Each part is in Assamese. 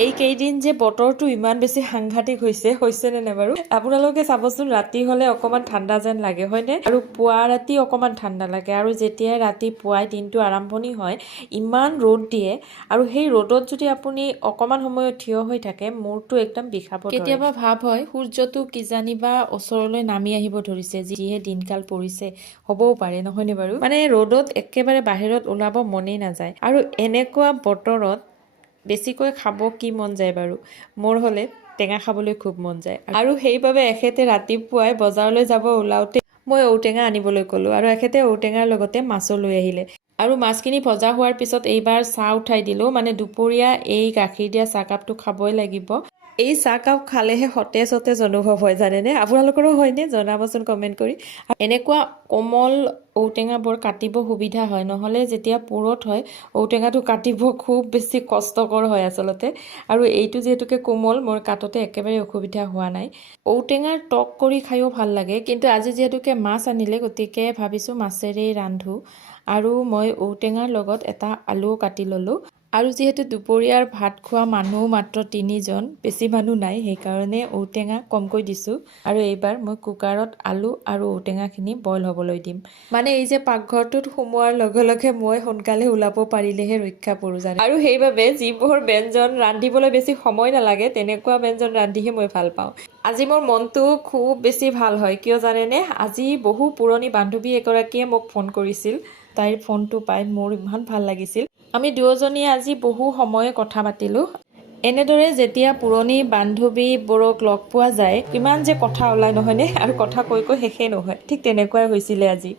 এই কেইদিন যে বতৰটো ইমান বেছি সাংঘাতিক হৈছে নে বাৰু আপোনালোকে চাবচোন ৰাতি হলে অকমান ঠাণ্ডা যেন লাগে হয়নে আৰু পুৱা ৰাতি অকমান ঠাণ্ডা লাগে আৰু যেতিয়া ৰাতি পুৱাই দিনটো আৰম্ভণি হয় ইমান ৰ'দ দিয়ে আৰু সেই ৰ'দত যদি আপুনি অকমান সময় থিয় হৈ থাকে মূৰটো একদম বিষাব ধৰে কেতিয়াবা ভাব হয় সূৰ্যটো কিজানিবা ওচৰলৈ নামি আহিব ধৰিছে যিহে দিনকাল পৰিছে হ'বও পাৰে নহয়নে বাৰু মানে ৰ'দত একেবাৰে বাহিৰত ওলাব মনেই নাযায় আৰু এনেকুৱা বতৰত বেছিকৈ খাব কি মন যায় বাৰু মোৰ হলে টেঙা খাবলৈ খুব মন যায় আৰু সেইবাবে এখেতে ৰাতিপুৱাই বজাৰলৈ যাব ওলাওতে মই ঔটেঙা আনিবলৈ ক'লো আৰু এখেতে ঔটেঙাৰ লগতে মাছো লৈ আহিলে আৰু মাছখিনি ভজা হোৱাৰ পিছত এইবাৰ চাহ উঠাই দিলো মানে দুপৰীয়া এই গাখীৰ দিয়া চাহকাপটো খাবই লাগিব এই চাহকাপ খালেহে সতেজ অনুভৱ হয় জানেনে আপোনালোকৰো হয়নে জনাবচোন কমেণ্ট কৰি এনেকুৱা কোমল ঔটেঙাবোৰ কাটিব সুবিধা হয় নহ'লে যেতিয়া পুৰত হয় ঔটেঙাটো কাটিব খুব বেছি কষ্টকৰ হয় আচলতে আৰু এইটো যিহেতুকে কোমল মোৰ কাটোতে একেবাৰে অসুবিধা হোৱা নাই ঔটেঙাৰ টক কৰি খায়ো ভাল লাগে কিন্তু আজি যিহেতুকে মাছ আনিলে গতিকে ভাবিছোঁ মাছেৰেই ৰান্ধো আৰু মই ঔটেঙাৰ লগত এটা আলু কাটি ল'লোঁ আৰু যিহেতু দুপৰীয়াৰ ভাত খোৱা মানুহ মাত্ৰ 3জন বেছি মানুহ নাই সেইকাৰণে ঔটেঙা কমকৈ দিছোঁ আৰু এইবাৰ মই কুকাৰত আলু আৰু ঔটেঙাখিনি বইল হ'বলৈ দিম মানে এই যে পাকঘৰটোত সোমোৱাৰ লগে লগে মই সোনকালে ওলাব পাৰিলেহে ৰক্ষা পৰোঁ জানে আৰু সেইবাবে যিবোৰ ব্যঞ্জন ৰান্ধিবলৈ বেছি সময় নালাগে তেনেকুৱা ব্যঞ্জন ৰান্ধিহে মই ভাল পাওঁ আজি মোৰ মনটো খুব বেছি ভাল হয় কিয় জানেনে আজি বহু পুৰণি বান্ধৱী এগৰাকীয়ে মোক ফোন কৰিছিল তাইৰ ফোনটো পাই মোৰ ইমান ভাল লাগিছিল আমি দুয়োজনীয়ে আজি বহু সময় কথা পাতিলোঁ এনেদৰে যেতিয়া পুৰণি বান্ধৱীবোৰক লগ পোৱা যায় কিমান যে কথা ওলাই নহয়নে আৰু কথা কৈ শেষেই নহয় ঠিক তেনেকুৱাই হৈছিলে আজি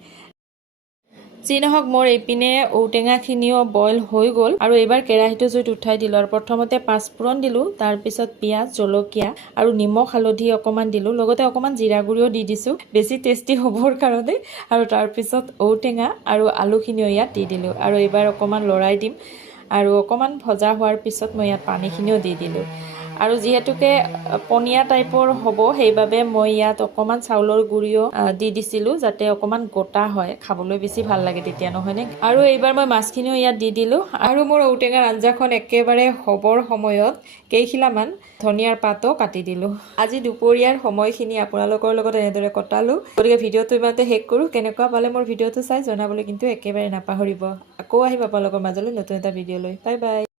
যি নহওক মোৰ এইপিনে ঔটেঙাখিনিও বইল হৈ গ'ল আৰু এইবাৰ কেৰাহীটো জুইত উঠাই দিলোঁ আৰু প্ৰথমতে পাঁচফোৰণ দিলোঁ তাৰপিছত পিঁয়াজ জলকীয়া আৰু নিমখ হালধি অকণমান দিলোঁ লগতে অকণমান জিৰা গুড়িও দি দিছোঁ বেছি টেষ্টি হ'বৰ কাৰণে আৰু তাৰপিছত ঔটেঙা আৰু আলুখিনিও ইয়াত দি দিলোঁ আৰু এইবাৰ অকণমান লৰাই দিম আৰু অকণমান ভজা হোৱাৰ পিছত মই ইয়াত পানীখিনিও দি দিলোঁ আৰু যিহেতুকে পনীয়া টাইপৰ হ'ব সেইবাবে মই ইয়াত অকণমান চাউলৰ গুড়িও দি দিছিলোঁ যাতে অকণমান গোটা হয় খাবলৈ বেছি ভাল লাগে তেতিয়া নহয়নে আৰু এইবাৰ মই মাছখিনিও ইয়াত দি দিলোঁ আৰু মোৰ ঔটেঙাৰ আঞ্জাখন একেবাৰে হ'বৰ সময়ত কেইখিলামান ধনিয়াৰ পাতো কাটি দিলোঁ আজি দুপৰীয়াৰ সময়খিনি আপোনালোকৰ লগত এনেদৰে কটালোঁ গতিকে ভিডিঅ'টো ইমানতে শেষ কৰোঁ কেনেকুৱা পালে মোৰ ভিডিঅ'টো চাই জনাবলৈ কিন্তু একেবাৰে নাপাহৰিব আকৌ আহিম আপোনালোকৰ মাজলৈ নতুন এটা ভিডিঅ' লৈ বাই বাই